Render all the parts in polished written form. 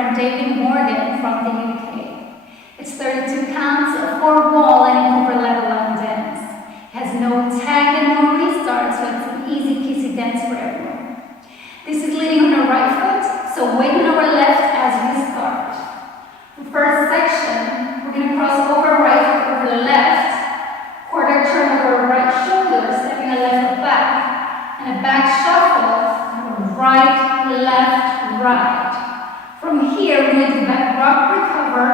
friend David from the UK. It's 32 counts of 4 wall and upper level line dance. It has no tag and no restart, so it's an easy peasy dance for everyone. This is leading on the right foot, so wait on our left as we start. The first section, we're going to cross over right foot over the left, quarter turn over right shoulder, stepping a left foot back, and a back shuffle, right, left, right. From here, we're going to do back rock recover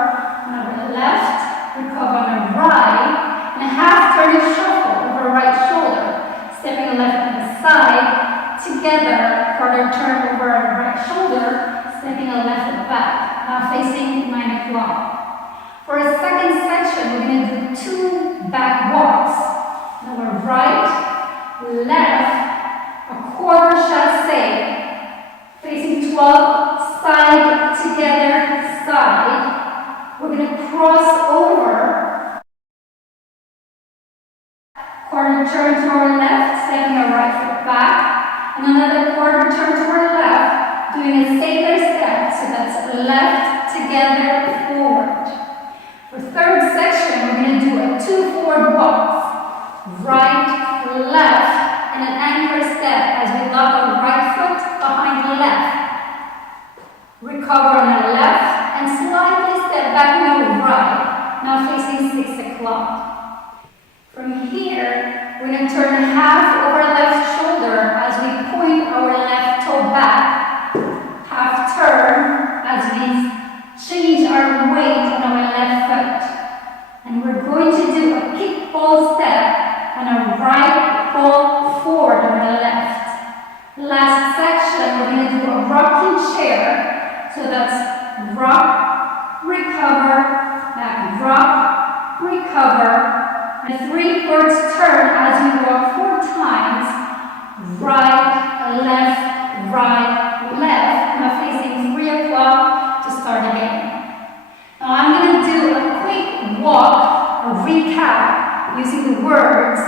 on our left, recover on our right, and a half turn shuffle over right shoulder, stepping the left on the side, together, quarter turn over our right shoulder, stepping a left and back, now facing 9 o'clock. For a second section, we're going to do 2 back walks. Now we're right, left, a quarter chassé, facing 12, side, together, side. We're going to cross over, quarter turn to our left, stepping our right foot back, and another quarter turn to our left, doing a sailor step, so that's left, together, forward. For third section, we're going to do a 2 forward walks, right, left, and an anchor step as we lock our right foot behind the left. Recover on our left, and slightly step back on our right, now facing 6 o'clock. From here, we're going to turn half over left shoulder as we point our left toe back. Half turn as we change our weight on our left foot. And we're going to do a kick ball step on our right ball forward on our left. Last section, we're going to do a rocking chair. So that's rock, recover, back rock, recover, and a 3/4 turn as we walk 4 times, right, left, now facing 3 o'clock to start again. Now I'm going to do a quick walk, a recap, using the words,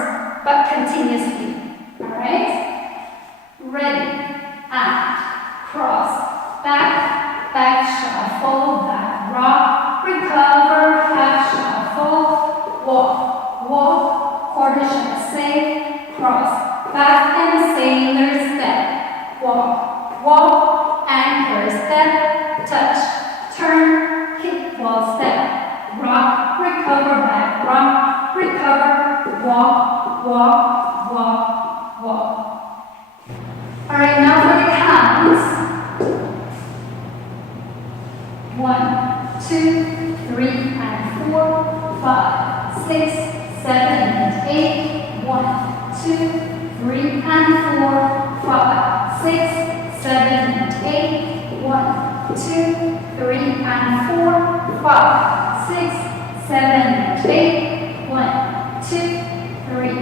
but continuously, alright? Ready, and, cross, back shuffle, back rock, recover, half shuffle, walk, quarter chassé, cross, back and sailor step, walk, anchor step, touch, turn, kick ball step, rock, recover, back rock, recover, walk. Alright, now for the counts. 1, 2, 3, and 4, 5, 6, 7, and 8. 1, 2, 3, and 4, 5, 6, 7, and 8. 1, 2, 3, and 4, 5, 6, 7, and 8. 1, 2, 3,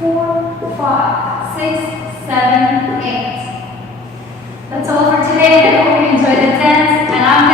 4, 5, 6, 7, 8. That's all for today. I hope you enjoyed the dance, and I'm